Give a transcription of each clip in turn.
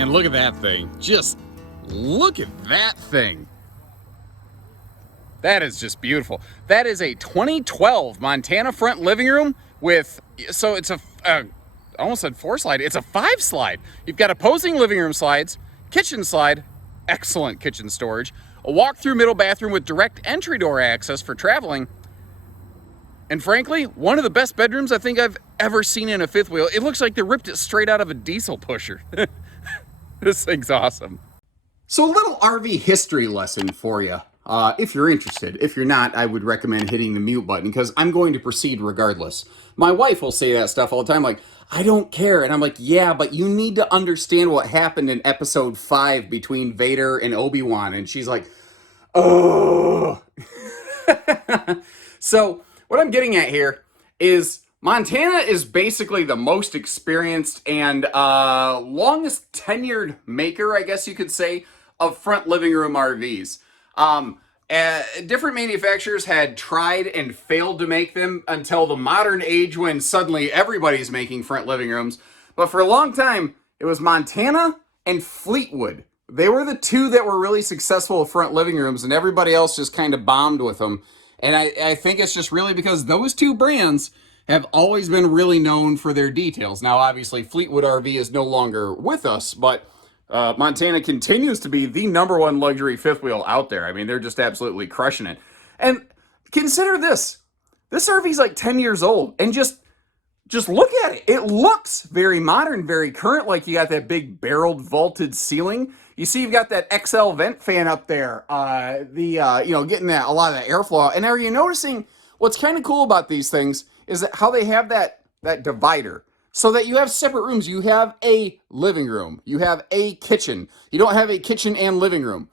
And look at that thing. Just look at that thing. That is just beautiful. That is a 2012 Montana front living room with, so it's I almost said 4-slide. It's a 5-slide. You've got opposing living room slides, kitchen slide, excellent kitchen storage, a walk-through middle bathroom with direct entry door access for traveling, and frankly, one of the best bedrooms I think I've ever seen in a fifth wheel. It looks like they ripped it straight out of a diesel pusher. This thing's awesome. So a little RV history lesson for you, if you're interested. If you're not, I would recommend hitting the mute button because I'm going to proceed regardless. My wife will say that stuff all the time, like, I don't care. And I'm like, yeah, but you need to understand what happened in episode 5 between Vader and Obi-Wan. And she's like, oh. So what I'm getting at here is Montana is basically the most experienced and longest tenured maker, I guess you could say, of front living room RVs. Different manufacturers had tried and failed to make them until the modern age when suddenly everybody's making front living rooms. But for a long time, it was Montana and Fleetwood. They were the two that were really successful with front living rooms, and everybody else just kind of bombed with them. And I think it's just really because those two brands have always been really known for their details. Now, obviously, Fleetwood RV is no longer with us, but Montana continues to be the #1 luxury fifth wheel out there. I mean, they're just absolutely crushing it. And consider this. This RV's like 10 years old, and just look at it. It looks very modern, very current, like you got that big barreled vaulted ceiling. You see you've got that XL vent fan up there, getting that a lot of that airflow. And are you noticing what's kind of cool about these things is that how they have that divider so that you have separate rooms. You have a living room. You have a kitchen. You don't have a kitchen and living room.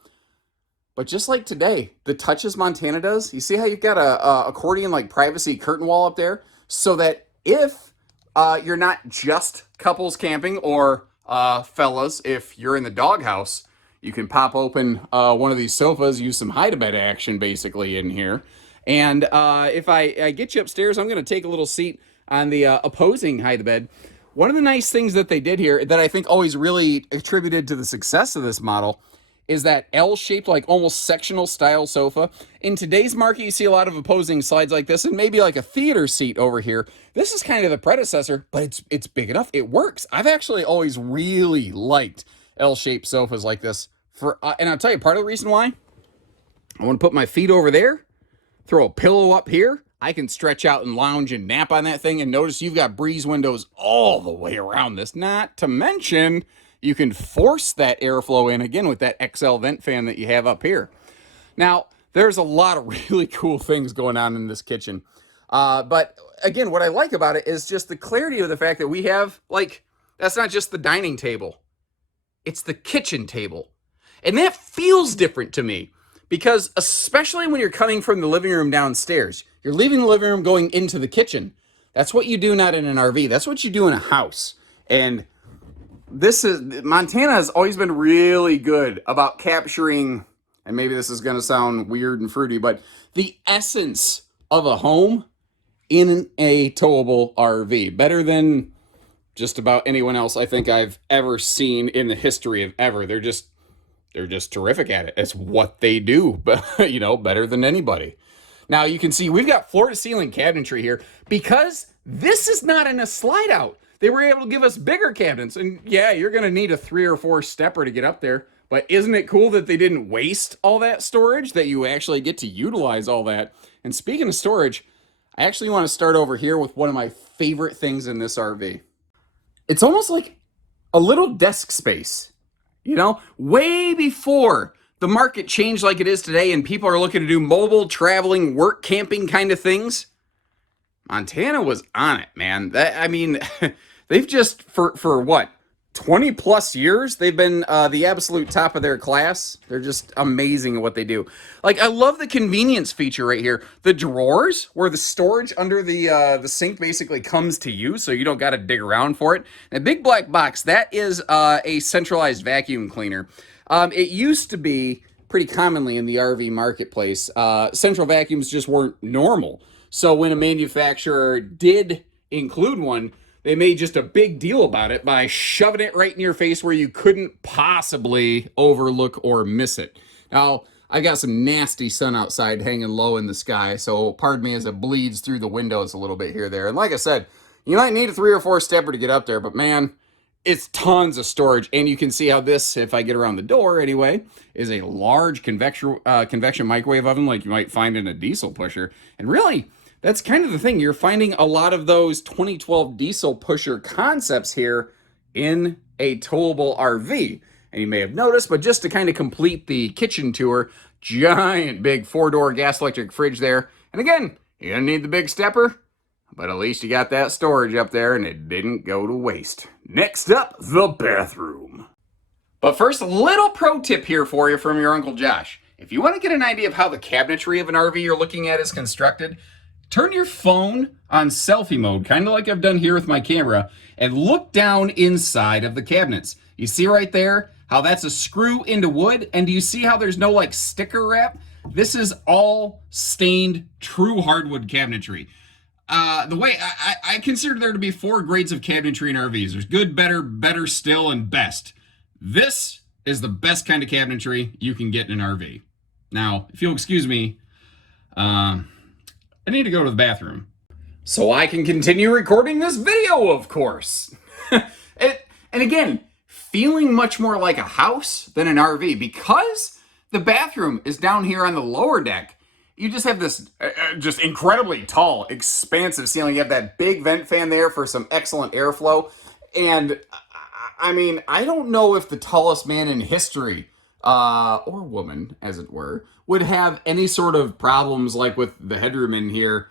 But just like today, the touches Montana does, you see how you've got a accordion like privacy curtain wall up there so that if you're not just couples camping or fellas, if you're in the doghouse, you can pop open one of these sofas, use some hide-a-bed action basically in here. And if I get you upstairs, I'm going to take a little seat on the opposing hide-a-bed. One of the nice things that they did here that I think always really attributed to the success of this model is that L-shaped, like almost sectional style sofa. In today's market, you see a lot of opposing slides like this and maybe like a theater seat over here. This is kind of the predecessor, but it's big enough. It works. I've actually always really liked L-shaped sofas like this. And I'll tell you, part of the reason why, I want to put my feet over there, throw a pillow up here. I can stretch out and lounge and nap on that thing. And notice you've got breeze windows all the way around this. Not to mention, you can force that airflow in again with that XL vent fan that you have up here. Now, there's a lot of really cool things going on in this kitchen. But again, what I like about it is just the clarity of the fact that we have, like, that's not just the dining table. It's the kitchen table. And that feels different to me because especially when you're coming from the living room downstairs, you're leaving the living room going into the kitchen. That's what you do not in an RV. That's what you do in a house. And Montana has always been really good about capturing, and maybe this is going to sound weird and fruity, but the essence of a home in a towable RV. Better than just about anyone else I think I've ever seen in the history of ever. They're just terrific at it. It's what they do, but better than anybody. Now you can see we've got floor to ceiling cabinetry here because this is not in a slide out. They were able to give us bigger cabinets. And yeah, you're going to need a 3 or 4 stepper to get up there. But isn't it cool that they didn't waste all that storage, that you actually get to utilize all that? And speaking of storage, I actually want to start over here with one of my favorite things in this RV. It's almost like a little desk space, way before the market changed like it is today and people are looking to do mobile, traveling, work, camping kind of things. Montana was on it, man. They've just, for what, 20 plus years, they've been the absolute top of their class. They're just amazing at what they do. Like, I love the convenience feature right here. The drawers, where the storage under the sink basically comes to you, so you don't got to dig around for it. And a big black box, that is a centralized vacuum cleaner. It used to be pretty commonly in the RV marketplace. Central vacuums just weren't normal. So when a manufacturer did include one, they made just a big deal about it by shoving it right in your face where you couldn't possibly overlook or miss it. Now, I got some nasty sun outside hanging low in the sky, so pardon me as it bleeds through the windows a little bit here there. And like I said, you might need a 3 or 4 stepper to get up there, but man, it's tons of storage. And you can see how this, if I get around the door anyway, is a large convection microwave oven like you might find in a diesel pusher. And really, that's kind of the thing. You're finding a lot of those 2012 diesel pusher concepts here in a towable RV. And you may have noticed, but just to kind of complete the kitchen tour, giant big 4-door gas electric fridge there. And again, you don't need the big stepper, but at least you got that storage up there and it didn't go to waste. Next up, the bathroom. But first, a little pro tip here for you from your Uncle Josh. If you want to get an idea of how the cabinetry of an RV you're looking at is constructed, turn your phone on selfie mode, kind of like I've done here with my camera, and look down inside of the cabinets. You see right there how that's a screw into wood? And do you see how there's no like sticker wrap? This is all stained true hardwood cabinetry. The way I consider there to be 4 grades of cabinetry in RVs. There's good, better, better still, and best. This is the best kind of cabinetry you can get in an RV. Now, if you'll excuse me, I need to go to the bathroom so I can continue recording this video, of course. And again, feeling much more like a house than an RV because the bathroom is down here on the lower deck. You just have this just incredibly tall, expansive ceiling. You have that big vent fan there for some excellent airflow. And I mean, I don't know if the tallest man in history, or woman, as it were, would have any sort of problems like with the headroom in here.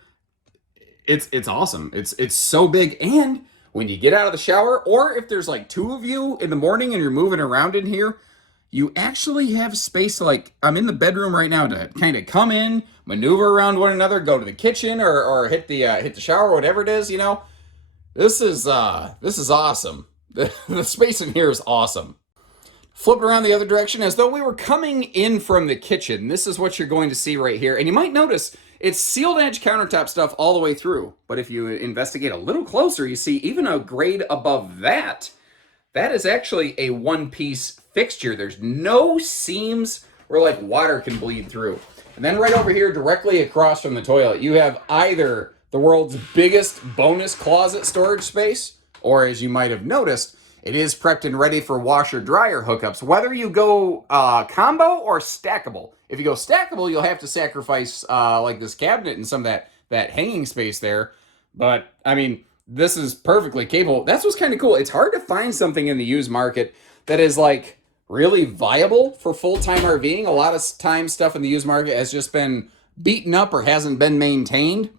It's awesome. It's so big. And when you get out of the shower, or if there's like 2 of you in the morning and you're moving around in here, you actually have space. Like I'm in the bedroom right now to kind of come in, maneuver around one another, go to the kitchen or hit the shower, whatever it is, you know. This is awesome. The space in here is awesome. Flip it around the other direction as though we were coming in from the kitchen. This is what you're going to see right here. And you might notice it's sealed edge countertop stuff all the way through. But if you investigate a little closer, you see even a grade above that, that is actually a one-piece fixture. There's no seams where like water can bleed through. And then right over here, directly across from the toilet, you have either the world's biggest bonus closet storage space, or as you might have noticed, it is prepped and ready for washer-dryer hookups, whether you go combo or stackable. If you go stackable, you'll have to sacrifice like this cabinet and some of that hanging space there. But, I mean, this is perfectly capable. That's what's kind of cool. It's hard to find something in the used market that is, like, really viable for full-time RVing. A lot of times stuff in the used market has just been beaten up or hasn't been maintained.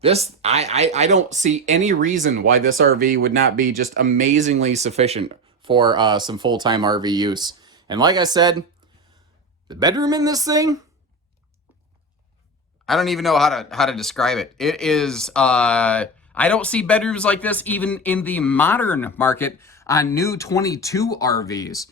This, I don't see any reason why this RV would not be just amazingly sufficient for some full-time RV use. And like I said, the bedroom in this thing, I don't even know how to describe it. It is, I don't see bedrooms like this even in the modern market on new 22 RVs.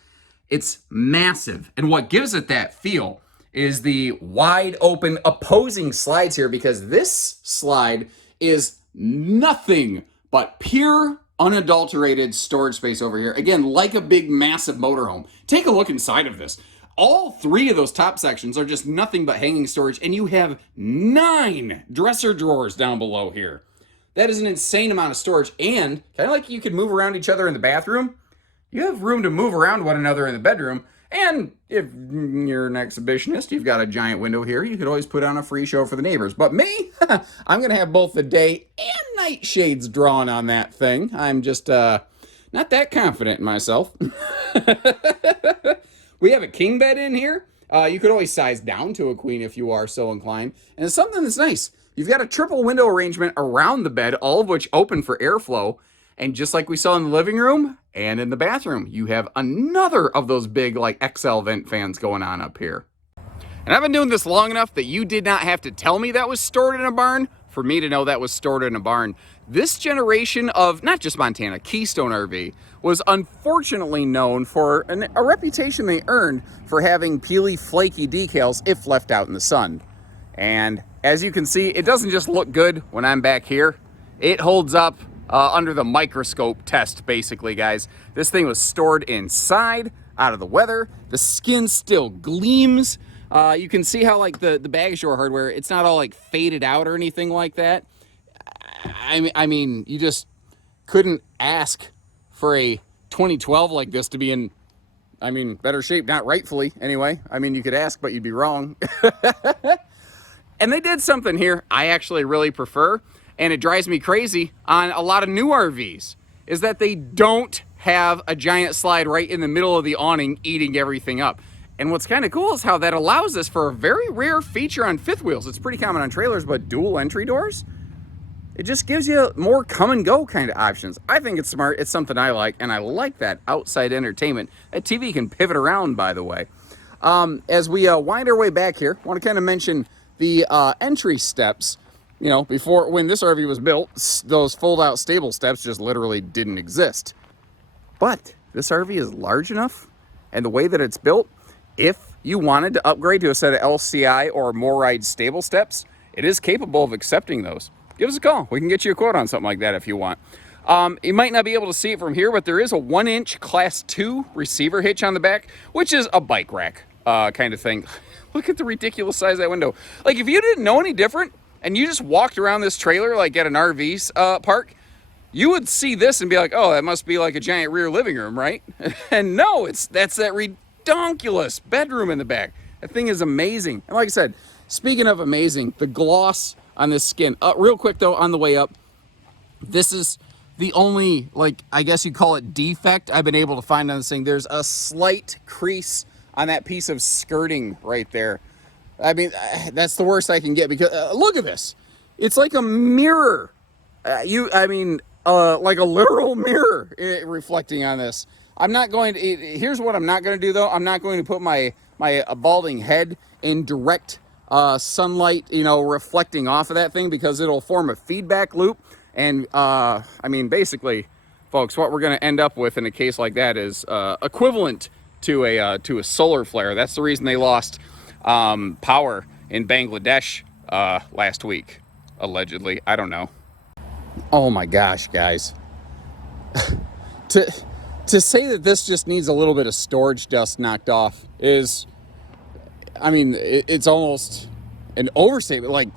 It's massive. And what gives it that feel is the wide open opposing slides here, because this slide is nothing but pure unadulterated storage space over here. Again, like a big massive motorhome. Take a look inside of this. All 3 of those top sections are just nothing but hanging storage, and you have 9 dresser drawers down below here. That is an insane amount of storage, and kind of like you could move around each other in the bathroom, you have room to move around one another in the bedroom. And if you're an exhibitionist, you've got a giant window here, you could always put on a free show for the neighbors. But me, I'm going to have both the day and night shades drawn on that thing. I'm just not that confident in myself. We have a king bed in here. You could always size down to a queen if you are so inclined. And it's something that's nice. You've got a triple window arrangement around the bed, all of which open for airflow. And just like we saw in the living room and in the bathroom, you have another of those big like XL vent fans going on up here. And I've been doing this long enough that you did not have to tell me that was stored in a barn for me to know that was stored in a barn. This generation of, not just Montana, Keystone RV was unfortunately known for a reputation they earned for having peely, flaky decals if left out in the sun. And as you can see, it doesn't just look good when I'm back here. It holds up under the microscope test, basically, guys. This thing was stored inside, out of the weather. The skin still gleams. You can see how, like, the baggage door hardware, it's not all, like, faded out or anything like that. I mean, you just couldn't ask for a 2012 like this to be in, I mean, better shape. Not rightfully, anyway. I mean, you could ask, but you'd be wrong. And they did something here I actually really prefer, and it drives me crazy on a lot of new RVs, is that they don't have a giant slide right in the middle of the awning eating everything up. And what's kind of cool is how that allows us for a very rare feature on fifth wheels. It's pretty common on trailers, but dual entry doors, it just gives you more come and go kind of options. I think it's smart. It's something I like, and I like that outside entertainment. That TV can pivot around, by the way. As we wind our way back here, I want to kind of mention the entry steps. You know, before, when this RV was built, those fold-out stable steps just literally didn't exist. But this RV is large enough, and the way that it's built, if you wanted to upgrade to a set of LCI or MORryde stable steps, it is capable of accepting those. Give us a call. We can get you a quote on something like that if you want. You might not be able to see it from here, but there is a 1-inch Class 2 receiver hitch on the back, which is a bike rack kind of thing. Look at the ridiculous size of that window. Like, if you didn't know any different and you just walked around this trailer like at an RV park, you would see this and be like, oh, that must be like a giant rear living room, right? And no, that's that redonkulous bedroom in the back. That thing is amazing. And like I said, speaking of amazing, the gloss on this skin. Real quick though, on the way up, this is the only, like, I guess you call it defect I've been able to find on this thing. There's a slight crease on that piece of skirting right there. I mean, that's the worst I can get, because look at this. It's like a mirror. Like a literal mirror reflecting on this. I'm not going to, here's what I'm not going to do though. I'm not going to put my balding head in direct sunlight, you know, reflecting off of that thing, because it'll form a feedback loop. And I mean, basically, folks, what we're going to end up with in a case like that is equivalent to a solar flare. That's the reason they lost power in Bangladesh last week, allegedly. I don't know. Oh my gosh, guys. To say that this just needs a little bit of storage dust knocked off is, I mean, it's almost an overstatement. Like,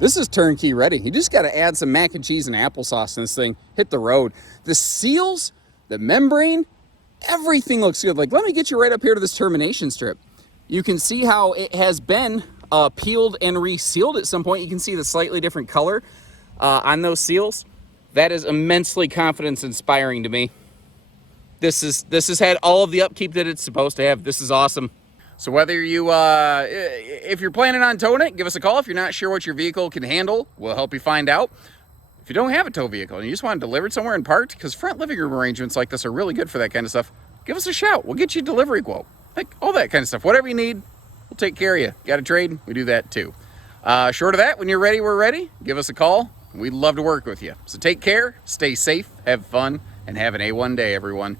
this is turnkey ready. You just got to add some mac and cheese and applesauce in this thing, hit the road. The seals, the membrane, everything looks good. Like, let me get you right up here to this termination strip. You can see how it has been peeled and resealed at some point. You can see the slightly different color on those seals. That is immensely confidence inspiring to me. This has had all of the upkeep that it's supposed to have. This is awesome. So whether you, if you're planning on towing it, give us a call. If you're not sure what your vehicle can handle, we'll help you find out. If you don't have a tow vehicle and you just want it delivered somewhere and parked, because front living room arrangements like this are really good for that kind of stuff, give us a shout. We'll get you a delivery quote. Like, all that kind of stuff. Whatever you need, we'll take care of you. Got a trade? We do that too. Short of that, when you're ready, we're ready. Give us a call. We'd love to work with you. So take care, stay safe, have fun, and have an A1 day, everyone.